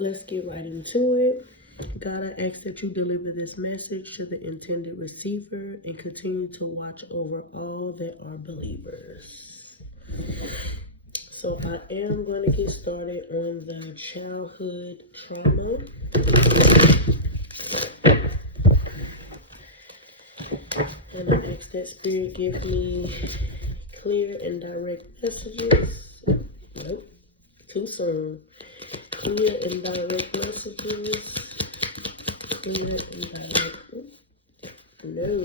Let's get right into it. God, I ask that you deliver this message to the intended receiver and continue to watch over all that are believers. So I am going to get started on the childhood trauma. And I ask that Spirit give me clear and direct messages. Nope, too soon. Clear and direct messages. Clear and direct. No.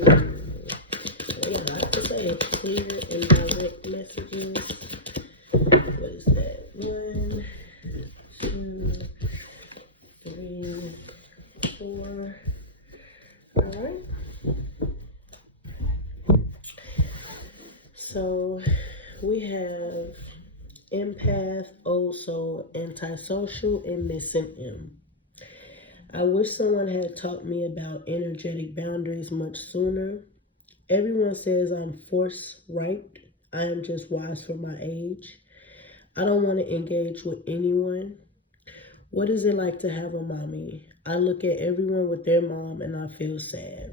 I got a lot to say. Clear and direct messages. What is that? 1, 2, 3, 4. Alright. So we have empath, old soul, antisocial, and missing M. I wish someone had taught me about energetic boundaries much sooner. Everyone says I'm force-right. I am just wise for my age. I don't want to engage with anyone. What is it like to have a mommy? I look at everyone with their mom and I feel sad.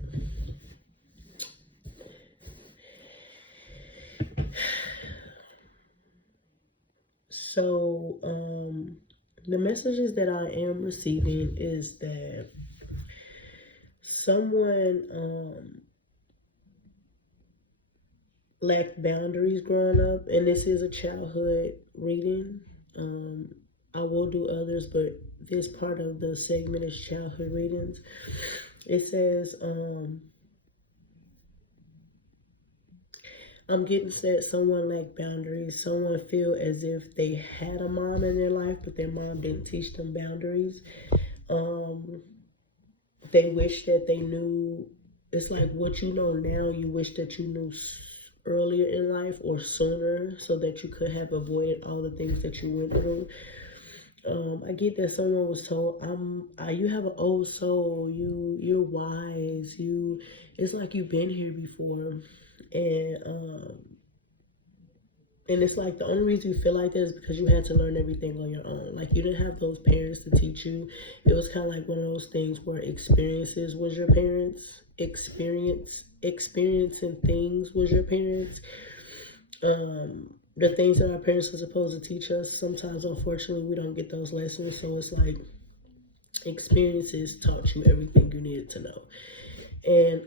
So, the messages that I am receiving is that someone lacked boundaries growing up, and this is a childhood reading. I will do others, but this part of the segment is childhood readings. It says, I'm getting said someone lacked boundaries. Someone feel as if they had a mom in their life, but their mom didn't teach them boundaries. They wish that they knew. It's like what you know now, you wish that you knew earlier in life or sooner so that you could have avoided all the things that you went through. I get that someone was told, you have an old soul, you're wise, it's like you've been here before. And it's like the only reason you feel like that is because you had to learn everything on your own. Like you didn't have those parents to teach you. It was kind of like one of those things where experiences was your parents. Experiencing things was your parents. The things that our parents are supposed to teach us, sometimes unfortunately we don't get those lessons. So it's like experiences taught you everything you needed to know. And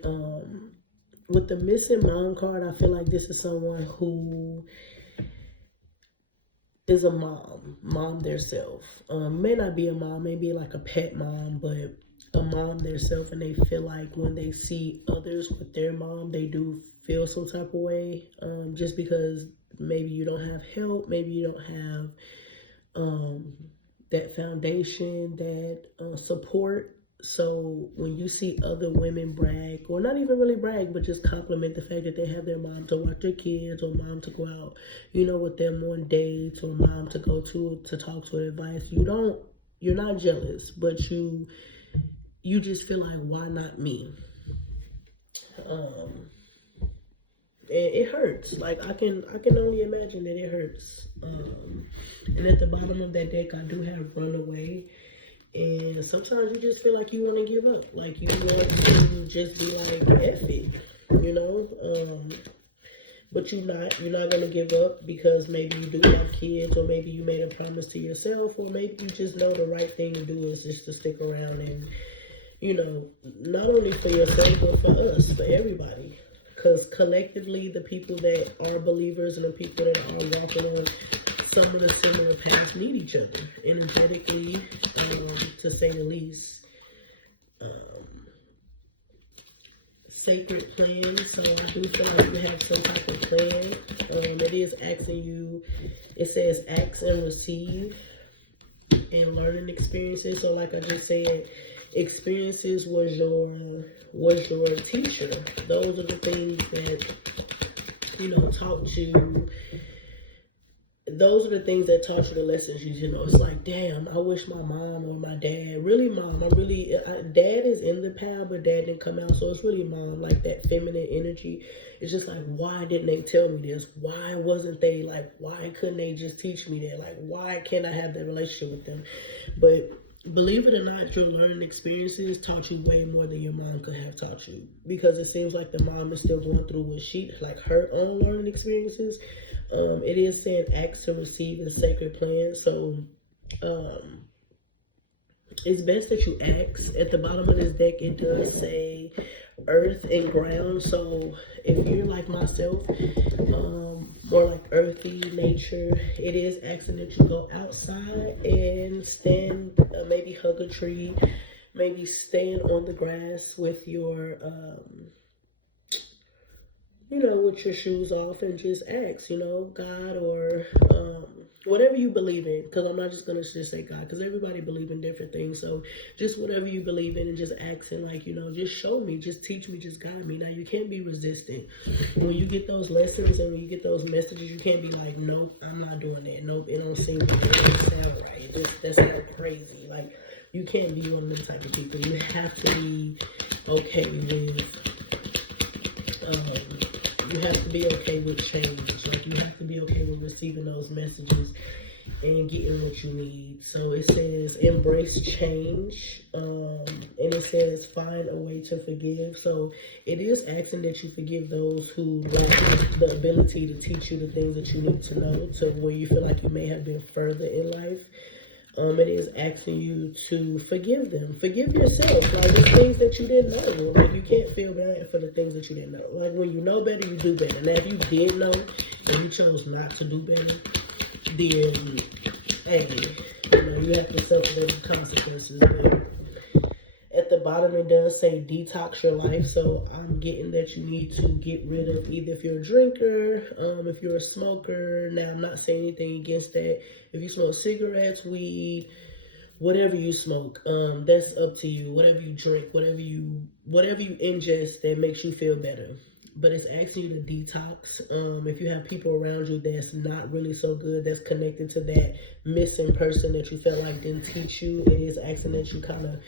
with the missing mom card, I feel like this is someone who is a mom theirself. May not be a mom, maybe like a pet mom, but a mom theirself, and they feel like when they see others with their mom, they do feel some type of way, just because maybe you don't have help, maybe you don't have that foundation, that support. So when you see other women brag, or not even really brag, but just compliment the fact that they have their mom to watch their kids, or mom to go out, with them on dates, or mom to go to talk to advice, you're not jealous, but you just feel like, why not me? And it hurts. Like I can only imagine that it hurts. And at the bottom of that deck, I do have runaway. And sometimes you just feel like you want to give up. Like you want to just be like, F it, But you're not going to give up because maybe you do have kids, or maybe you made a promise to yourself, or maybe you just know the right thing to do is just to stick around and, not only for yourself, but for us, for everybody. Because collectively, the people that are believers and the people that are walking on some of the similar paths need each other energetically, to say the least. Sacred plan. So I do feel like you have some type of plan. It is asking you. It says ask and receive, and learning experiences. So like I just said, experiences was your teacher. Those are the things that taught you. Those are the things that taught you the lessons. It's like, damn, I wish my mom or my dad, really mom, dad is in the pal, but dad didn't come out. So it's really mom, like that feminine energy. It's just like, why didn't they tell me this? Why wasn't they like, why couldn't they just teach me that? Like, why can't I have that relationship with them? But believe it or not, your learning experiences taught you way more than your mom could have taught you. Because it seems like the mom is still going through what she, like her own learning experiences. It is saying acts to receive in sacred plan. So um, it's best that you ask. At the bottom of this deck, it does say earth and ground. So if you're like myself, more like earthy nature, it is asking that you go outside and stand, maybe hug a tree, maybe stand on the grass with your with your shoes off and just ask, God or whatever you believe in. Because I'm not just going to just say God, because everybody believe in different things. So just whatever you believe in and just asking, like, just show me, just teach me, just guide me. Now, you can't be resistant. When you get those lessons and when you get those messages, you can't be like, nope, I'm not doing that. Nope, it don't seem right. It don't sound right. That sounds crazy. Like, you can't be one of them type of people. You have to be okay with you have to be okay with change. Like, you have to be okay with receiving those messages and getting what you need. So it says embrace change, and it says find a way to forgive. So it is asking that you forgive those who lack the ability to teach you the things that you need to know, to where you feel like you may have been further in life. It is asking you to forgive them. Forgive yourself. Like, the things that you didn't know. Like, you can't feel bad for the things that you didn't know. Like, when you know better, you do better. Now, if you did know and you chose not to do better, then, hey, you have to suffer the consequences. But at the bottom, it does say detox your life. So I'm getting that you need to get rid of, either if you're a drinker, if you're a smoker. Now, I'm not saying anything against that. If you smoke cigarettes, weed, whatever you smoke, that's up to you. Whatever you drink, whatever you ingest that makes you feel better. But it's asking you to detox. If you have people around you that's not really so good, that's connected to that missing person that you felt like didn't teach you, it is asking that you kind of,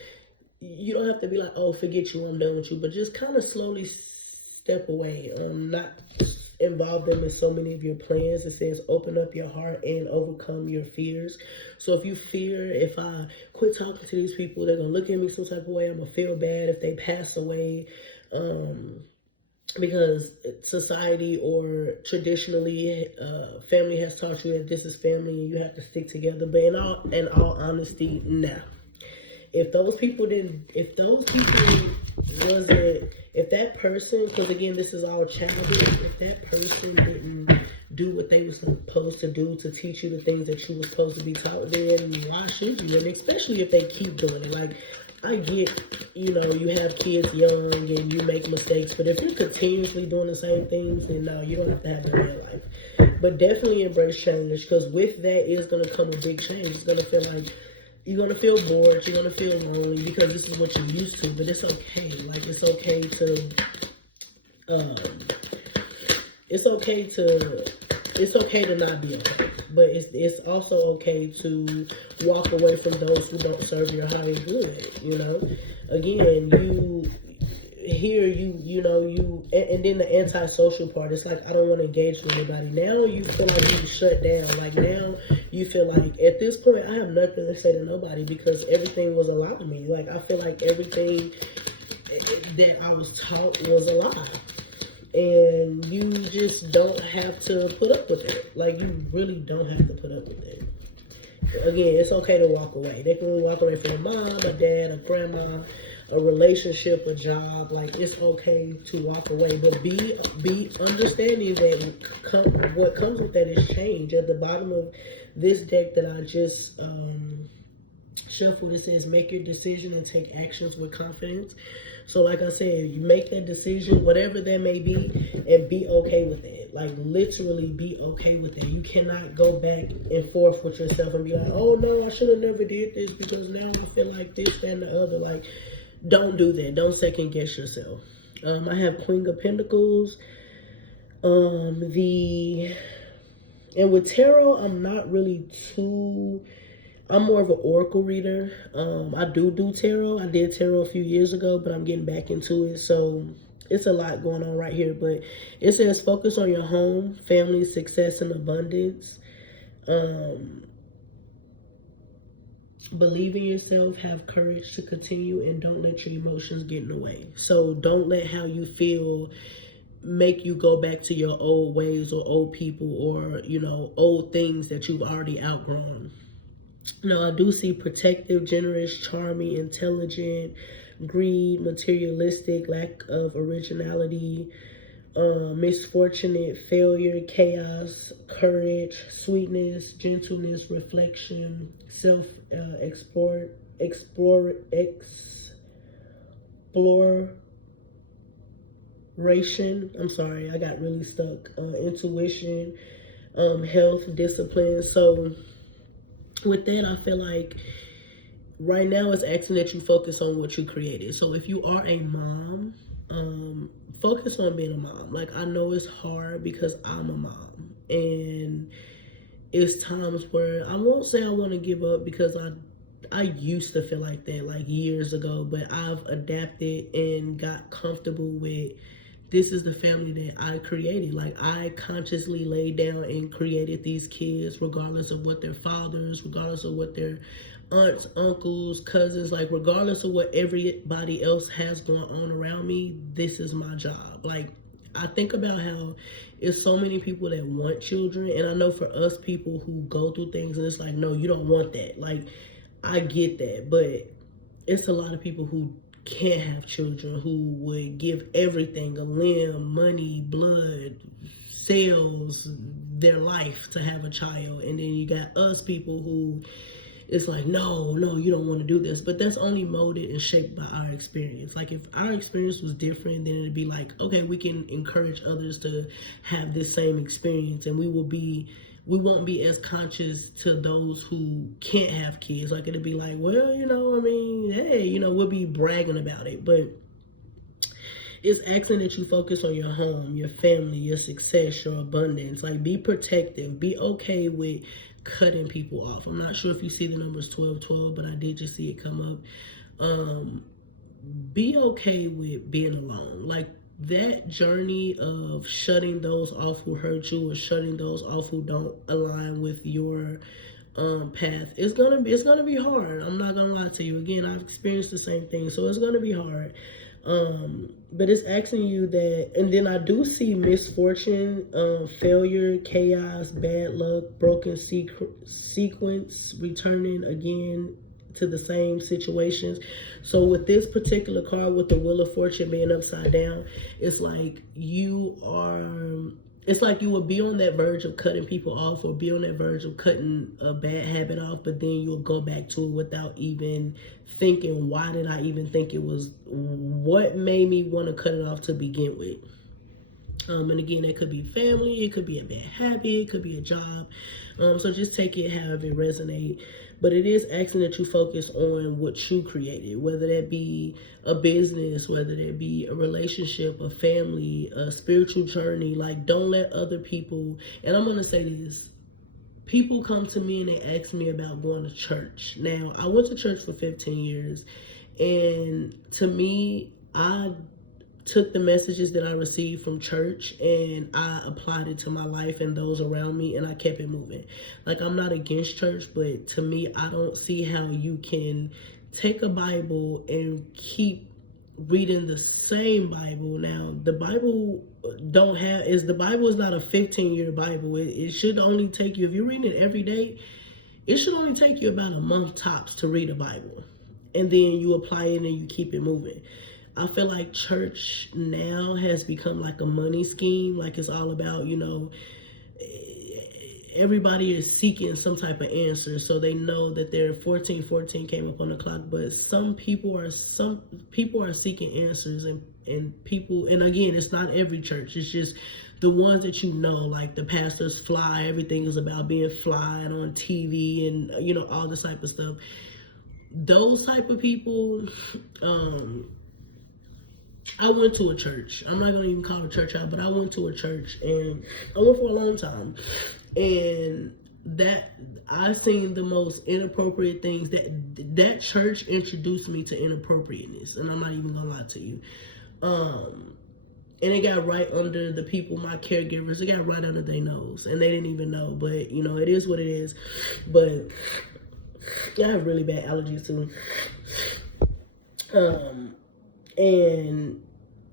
you don't have to be like, oh, forget you, I'm done with you, but just kind of slowly step away. Not involve them in so many of your plans. It says open up your heart and overcome your fears. So if you fear, if I quit talking to these people, they're gonna look at me some type of way, I'm gonna feel bad if they pass away, because society or traditionally, family has taught you that this is family and you have to stick together. But in all honesty, nah. If those people wasn't, if that person, because again, this is all childish, if that person didn't do what they were supposed to do to teach you the things that you were supposed to be taught, then why should you? And especially if they keep doing it. Like, I get, you have kids young and you make mistakes, but if you're continuously doing the same things, then no, you don't have to have a real life. But definitely embrace change, because with that is going to come a big change. It's going to feel like, you're going to feel bored, you're going to feel lonely, because this is what you're used to. But it's okay. Like, it's okay to not be okay. But it's also okay to walk away from those who don't serve your highest good. Again, and then the antisocial part, it's like, I don't want to engage with anybody. Now you feel like you shut down. Like, now you feel like, at this point, I have nothing to say to nobody, because everything was a lie to me. Like, I feel like everything that I was taught was a lie. And you just don't have to put up with it. Like, you really don't have to put up with it. Again, it's okay to walk away. They can walk away from a mom, a dad, a grandma, a relationship, a job. Like, it's okay to walk away, but be understanding that what comes with that is change. At the bottom of this deck that I just shuffled, it says make your decision and take actions with confidence. So like I said, you make that decision, whatever that may be, and be okay with it. Like, literally be okay with it. You cannot go back and forth with yourself and be like, oh no, I should have never did this because now I feel like this, that, and the other. Like, don't do that. Don't second guess yourself. I have Queen of Pentacles. And with tarot, I'm more of an oracle reader. I do tarot. I did tarot a few years ago, but I'm getting back into it. So it's a lot going on right here. But it says focus on your home, family, success, and abundance. Believe in yourself, have courage to continue, and don't let your emotions get in the way. So don't let how you feel make you go back to your old ways or old people or, old things that you've already outgrown. I do see protective, generous, charming, intelligent, greed, materialistic, lack of originality, misfortunate, failure, chaos, courage, sweetness, gentleness, reflection, self exploration. I'm sorry, I got really stuck. Intuition, health, discipline. So with that, I feel like right now it's asking that you focus on what you created. So if you are a mom, focus on being a mom. Like, I know it's hard because I'm a mom, and it's times where I won't say I want to give up, because I used to feel like that like years ago, but I've adapted and got comfortable with, this is the family that I created. Like, I consciously laid down and created these kids, regardless of what their fathers, regardless of what their aunts, uncles, cousins, like, regardless of what everybody else has going on around me, this is my job. Like, I think about how it's so many people that want children, and I know for us people who go through things and it's like, no, you don't want that. Like, I get that, but it's a lot of people who can't have children, who would give everything, a limb, money, blood, cells, their life to have a child. And then you got us people who, it's like, no, you don't want to do this. But that's only molded and shaped by our experience. Like, if our experience was different, then it'd be like, okay, we can encourage others to have this same experience, and we won't be as conscious to those who can't have kids. Like, it'd be like, well, hey, we'll be bragging about it. But it's asking that you focus on your home, your family, your success, your abundance. Like, be protective. Be okay with cutting people off. I'm not sure if you see the numbers 1212, but I did just see it come up. Be okay with being alone. Like, that journey of shutting those off who hurt you, or shutting those off who don't align with your path, it's gonna be hard. I'm not gonna lie to you. Again, I've experienced the same thing, so it's gonna be hard. But it's asking you that. And then I do see misfortune, failure, chaos, bad luck, broken sequence, returning again to the same situations. So with this particular card, with the Wheel of Fortune being upside down, it's like you will be on that verge of cutting people off, or be on that verge of cutting a bad habit off, but then you'll go back to it without even thinking, why did I even think it was, what made me want to cut it off to begin with? And again, it could be family, it could be a bad habit, it could be a job. So just take it however it resonates. But it is asking that you focus on what you created, whether that be a business, whether that be a relationship, a family, a spiritual journey. Like, don't let other people, and I'm going to say this, people come to me and they ask me about going to church. Now, I went to church for 15 years, and to me, I took the messages that I received from church and I applied it to my life and those around me, and I kept it moving. Like, I'm not against church, but to me, I don't see how you can take a Bible and keep reading the same Bible. Now, the Bible is not a 15-year Bible. It should only take you, if you're reading it every day, it should only take you about a month tops to read a Bible. And then you apply it and you keep it moving. I feel like church now has become like a money scheme. Like, it's all about, everybody is seeking some type of answer. So they know that their 1414 came up on the clock, but some people are seeking answers, and people, and again, it's not every church. It's just the ones that like the pastors fly. Everything is about being fly and on TV and, all this type of stuff. Those type of people, I went to a church. I'm not going to even call a church out, but I went to a church, and I went for a long time. And that, I seen the most inappropriate things. That church introduced me to inappropriateness, and I'm not even going to lie to you. And it got right under the people, my caregivers. It got right under their nose, and they didn't even know. But, it is what it is. But I have really bad allergies too. And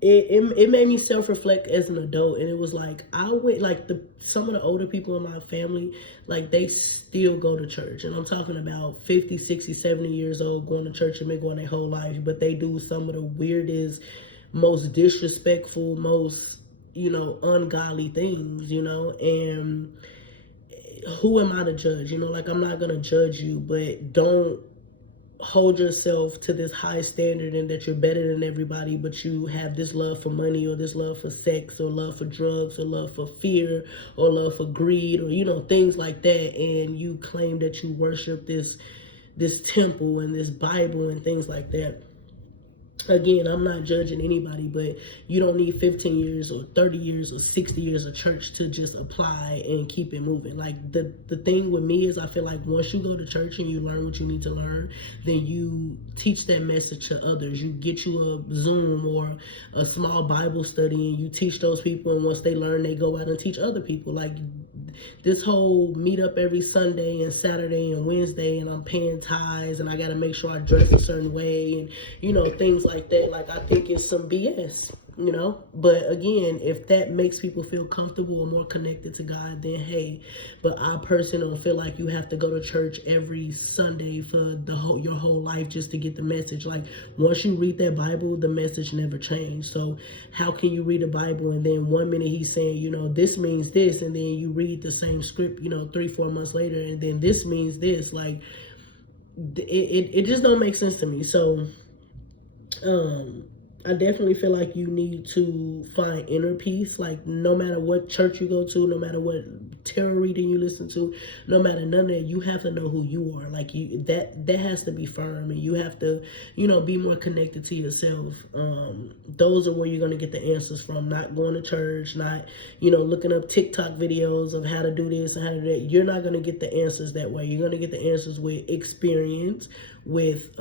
it made me self-reflect as an adult, and it was like I went like some of the older people in my family, like they still go to church, and I'm talking about 50, 60, 70 years old going to church and been going their whole life, but they do some of the weirdest, most disrespectful, most ungodly things, and who am I to judge? Like I'm not gonna judge you, but don't hold yourself to this high standard and that you're better than everybody, but you have this love for money or this love for sex or love for drugs or love for fear or love for greed or things like that, and you claim that you worship this temple and this Bible and things like that. Again, I'm not judging anybody, but you don't need 15 years or 30 years or 60 years of church to just apply and keep it moving. Like the thing with me is I feel like once you go to church and you learn what you need to learn, then you teach that message to others. You get you a Zoom or a small Bible study and you teach those people, and once they learn, they go out and teach other people. Like this whole meet up every Sunday and Saturday and Wednesday, and I'm paying tithes and I got to make sure I dress a certain way and things like that. Like I think it's some BS, but again, if that makes people feel comfortable or more connected to God, then hey. But I personally don't feel like you have to go to church every Sunday for your whole life just to get the message. Like once you read that Bible, the message never changed. So how can you read a Bible and then one minute he's saying this means this, and then you read the same script 3-4 months later and then this means this? Like it just don't make sense to me. So I definitely feel like you need to find inner peace. Like no matter what church you go to, no matter what tarot reading you listen to, no matter none of that, you have to know who you are. Like that has to be firm, and you have to be more connected to yourself. Those are where you're going to get the answers from. Not going to church, not looking up TikTok videos of how to do this and how to do that. You're not going to get the answers that way. You're going to get the answers with experience, with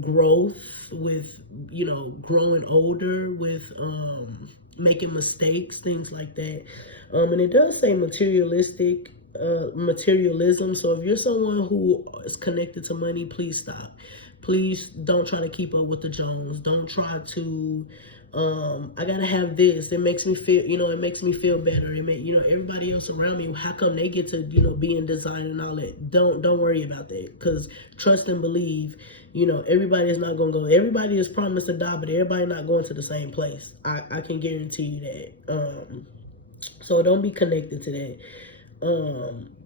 growth, with growing older, with making mistakes, things like that. And it does say materialism. So if you're someone who is connected to money, please stop. Please don't try to keep up with the Jones. Don't try to I gotta have this. It makes me feel, it makes me feel better. It make, everybody else around me, how come they get to, be in design and all that? Don't worry about that, because trust and believe, everybody is not gonna go. Everybody is promised to die, but everybody not going to the same place. I can guarantee you that. So don't be connected to that.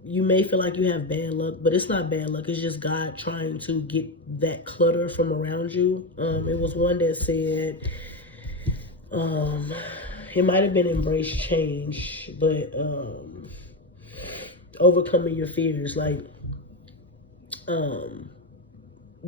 You may feel like you have bad luck, but it's not bad luck. It's just God trying to get that clutter from around you. It was one that said, it might have been embrace change, but overcoming your fears, like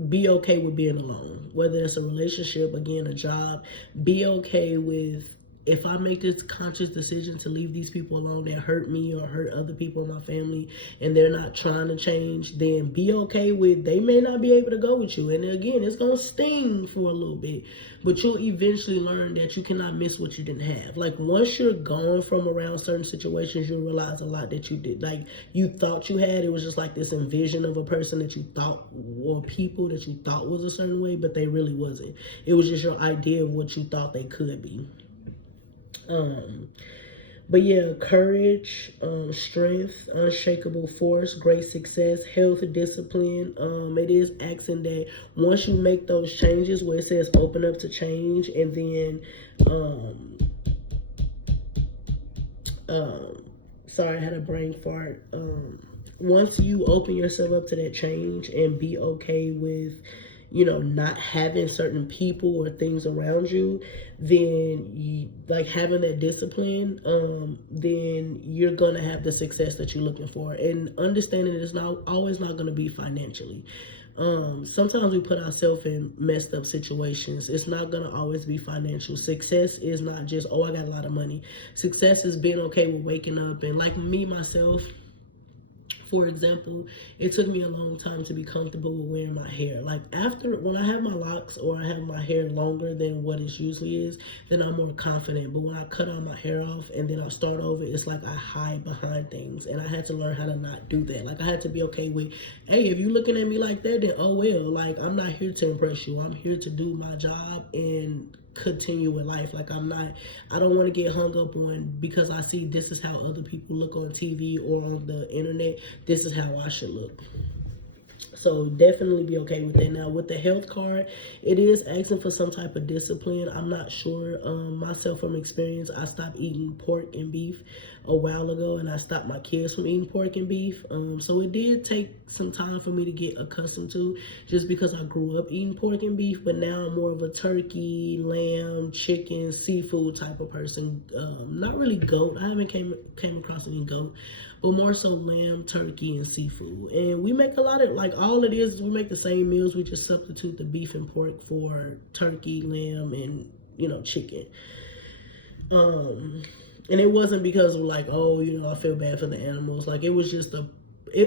be okay with being alone, whether it's a relationship, again, a job. Be okay with, if I make this conscious decision to leave these people alone that hurt me or hurt other people in my family, and they're not trying to change, then be okay with, they may not be able to go with you. And again, it's going to sting for a little bit, but you'll eventually learn that you cannot miss what you didn't have. Like once you're gone from around certain situations, you'll realize a lot that you did. Like you thought you had, it was just like this envision of a person that you thought, or people that you thought was a certain way, but they really wasn't. It was just your idea of what you thought they could be. But yeah, courage, strength, unshakable force, great success, health, discipline. It is asking that once you make those changes where it says open up to change, and then sorry, I had a brain fart. Once you open yourself up to that change and be okay with not having certain people or things around you, then like having that discipline, then you're gonna have the success that you're looking for. And understanding it's always not gonna be financially. Sometimes we put ourselves in messed up situations. It's not gonna always be financial. Success is not just, oh, I got a lot of money. Success is being okay with waking up, and like me, myself, For example, it took me a long time to be comfortable with wearing my hair. Like after, when I have my locks or I have my hair longer than what it usually is, then I'm more confident. But when I cut all my hair off and then I start over, it's like I hide behind things. And I had to learn how to not do that. Like I had to be okay with, hey, if you're looking at me like that, then oh well. Like I'm not here to impress you. I'm here to do my job and continue with life. Like I don't want to get hung up on, because I see this is how other people look on TV or on the internet, this is how I should look. So definitely be okay with that. Now with the health card, it is asking for some type of discipline. I'm not sure. Myself from experience, I stopped eating pork and beef a while ago, and I stopped my kids from eating pork and beef. So it did take some time for me to get accustomed to, just because I grew up eating pork and beef. But now I'm more of a turkey, lamb, chicken, seafood type of person. Not really goat. I haven't came across any goat, but more so lamb, turkey, and seafood. And we make a lot of, like, all it is we make the same meals. We just substitute the beef and pork for turkey, lamb, and, you know, chicken. And it wasn't because of like, oh, you know, I feel bad for the animals. Like, it was just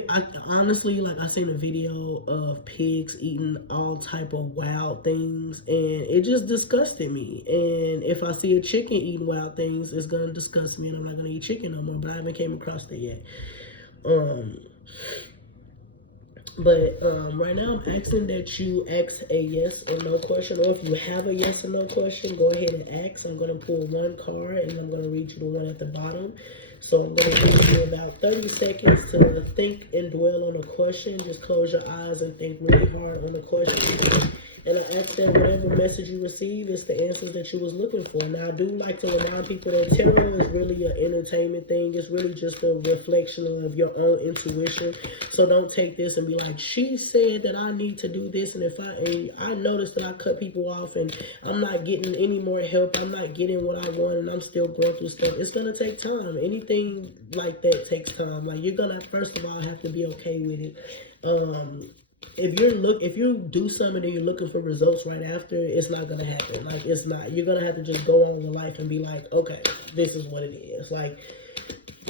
I honestly, like, I seen a video of pigs eating all type of wild things, and it just disgusted me. And if I see a chicken eating wild things, it's gonna disgust me, and I'm not gonna eat chicken no more. But I haven't came across that yet. But right now I'm asking that you ask a yes or no question, or if you have a yes or no question, go ahead and ask. I'm going to pull one card and I'm going to read you the one at the bottom. So I'm going to give you about 30 seconds to think and dwell on a question. Just close your eyes and think really hard on the question. And I ask that whatever message you receive is the answer that you was looking for. Now, I do like to remind people that tarot is really an entertainment thing. It's really just a reflection of your own intuition. So don't take this and be like, she said that I need to do this. And if I notice that I cut people off and I'm not getting any more help, I'm not getting what I want, and I'm still going through stuff, it's going to take time. Anything like that takes time. Like, you're going to, first of all, have to be okay with it. If you do something and you're looking for results right after, it's not gonna happen. Like, it's not. You're gonna have to just go on with life and be like, okay, this is what it is. Like,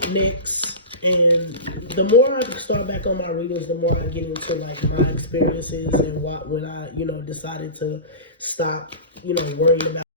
next. And the more I start back on my readings, the more I get into like my experiences and when I, you know, decided to stop, you know, worrying about